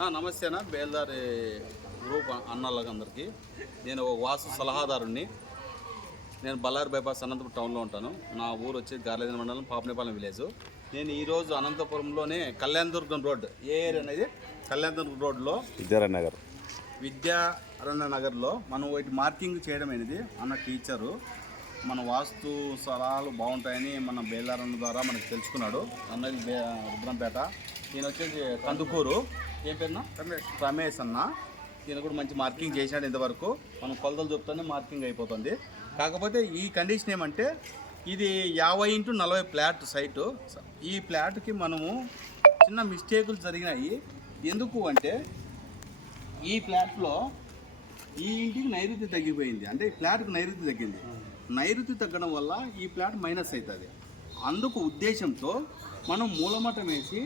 నమస్తే అన్న, బేల్దారి గ్రూప్ అన్నలందరికీ. నేను ఒక వాస్తు సలహాదారుణ్ణి. నేను బళ్ళారి బైపాస్ అనంతపురం టౌన్లో ఉంటాను. నా ఊరు వచ్చి గార్లేజన్ మండలం పాపనేపాలెం విలేజ్. నేను ఈరోజు అనంతపురంలోనే కళ్యాణదుర్గం రోడ్, ఏ ఏరియా అనేది కళ్యాణదుర్గం రోడ్లో విద్యారణ్య నగర్లో మనం వీటి మార్కింగ్ చేయడం అనేది అన్న టీచరు మన వాస్తు సలహాలు బాగుంటాయని మన బేల్దారన్న ద్వారా మనకు తెలుసుకున్నాడు. అన్నది రుద్రంపేట. ఈయన వచ్చేసి కందుకూరు. ఏం పేరునా? రమేష్ అన్న. ఈయన కూడా మంచి మార్కింగ్ చేసినాడు. ఇంతవరకు మనం కొలతలు చెప్తానే మార్కింగ్ అయిపోతుంది. కాకపోతే ఈ కండిషన్ ఏమంటే ఇది 50x40 ఫ్లాట్ సైటు. ఈ ఫ్లాట్కి మనము చిన్న మిస్టేకులు జరిగినాయి. ఎందుకు అంటే ఈ ఫ్లాట్లో ఈ ఇంటికి నైరుతి తగ్గిపోయింది. అంటే ఈ ఫ్లాట్కి నైరుతి తగ్గింది. నైరుతి తగ్గడం వల్ల ఈ ఫ్లాట్ మైనస్ అవుతుంది. అందుకు ఉద్దేశంతో మనం మూలమట్టం వేసి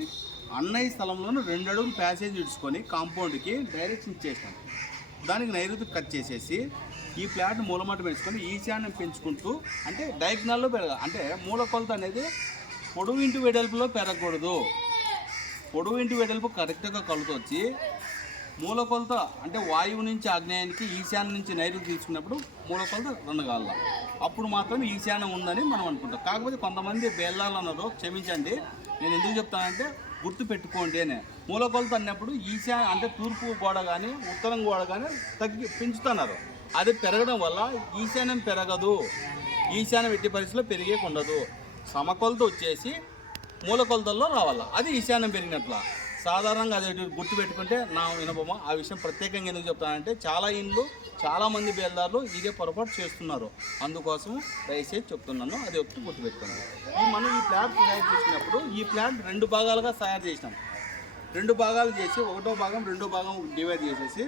అన్నయ్య స్థలంలోనూ 2 అడుగులు ప్యాసేజ్ ఇడ్చుకొని కాంపౌండ్కి డైరెక్షన్ ఇచ్చేసాం. దానికి నైరుతి కట్ చేసేసి ఈ ఫ్లాట్ మూలమట్టం వేసుకొని ఈశాన్యం పెంచుకుంటూ, అంటే డయాగ్నల్లో పెరగాలి. అంటే మూల కొలత అనేది పొడవు ఇంటి వెడల్పులో పెరగకూడదు. పొడవు ఇంటి వెడల్పు కరెక్ట్గా కొలత వచ్చి మూల కొలత అంటే వాయువు నుంచి ఆగ్నేయానికి ఈశాన్యం నుంచి నైరుతి తీసుకున్నప్పుడు మూల కొలత 2 కాళ్ళ. అప్పుడు మాత్రం ఈశాన్యం ఉందని మనం అనుకుంటాం. కాకపోతే కొంతమంది బేల్లాలు అన్నారు, క్షమించండి, నేను ఎందుకు చెప్తానంటే గుర్తు పెట్టుకోండి అని. మూల కొలత అన్నప్పుడు అంటే తూర్పు గోడ కానీ ఉత్తరం గోడ కానీ పెంచుతున్నారు. అది పెరగడం వల్ల ఈశాన్యం పెరగదు. ఈశాన్యం ఎట్టి పరిస్థితిలో పెరిగే ఉండదు. సమకొలత వచ్చేసి మూల కొలతల్లో రావాల. అది ఈశాన్యం పెరిగినట్ల. సాధారణంగా అది గుర్తుపెట్టుకుంటే నా వినపమ. ఆ విషయం ప్రత్యేకంగా ఎందుకు చెప్తానంటే చాలామంది బేల్దారులు ఇదే పొరపాటు చేస్తున్నారు. అందుకోసం దయచేసి చెప్తున్నాను, అది ఒకటి గుర్తుపెట్టుకోండి. మనం ఈ ఫ్లాట్ తయారు చేసినప్పుడు ఈ ఫ్లాట్ 2 భాగాలుగా తయారు చేసినాం. 2 భాగాలు చేసి 1వ భాగం 2వ భాగం డివైడ్ చేసేసి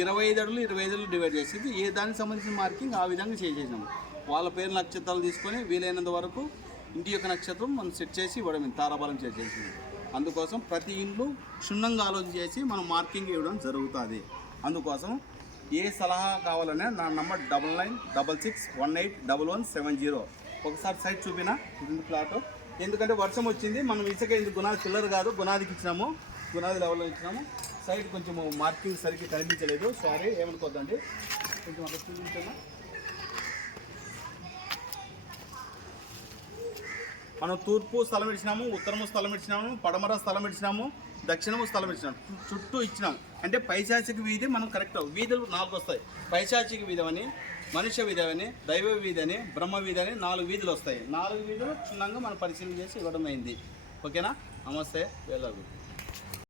25 అడుగులు 25 అడుగులు డివైడ్ చేసేసి ఏ దానికి సంబంధించిన మార్కింగ్ ఆ విధంగా చేసేసాం. వాళ్ళ పేరు నక్షత్రాలు తీసుకొని వీలైనంత వరకు ఇంటి యొక్క నక్షత్రం మనం సెట్ చేసి ఇవ్వడం, తారాబలం చేసేసి. అందుకోసం ప్రతి ఇంట్లో క్షుణ్ణంగా ఆలోచన చేసి మనం మార్కింగ్ ఇవ్వడం జరుగుతుంది. అందుకోసం ఏ సలహా కావాలనే నా నంబర్ 9966181170. ఒకసారి సైట్ చూపినా ఇది ఫ్లాట్. ఎందుకంటే వర్షం వచ్చింది, మనం ఇసుక ఇది గునాది పిల్లర్ కాదు, గునాదికి ఇచ్చినాము, గునాది లెవెల్లో ఇచ్చినాము. సైట్ కొంచెం మార్కింగ్ సరిగ్గా కనిపించలేదు, సారీ, ఏమనుకోద్దండి. కొంచెం అక్కడ చూపించాను. మనం తూర్పు స్థలం ఇచ్చినాము, ఉత్తరము స్థలం ఇచ్చినాము, పడమర స్థలం ఇచ్చినాము, దక్షిణము స్థలం ఇచ్చినాము, చుట్టూ ఇచ్చినాము. అంటే పైశాచిక వీధి మనం కరెక్ట్. వీధులు 4 వస్తాయి. పైశాచిక వీధి అని, మనుష్య వీధి అని, దైవ వీధి అని, బ్రహ్మ వీధి అని 4 వీధులు వస్తాయి. 4 వీధులు క్షుణ్ణంగా మనం పరిశీలన చేసి ఇవ్వడం అయింది. ఓకేనా? నమస్తే, వేలాగు.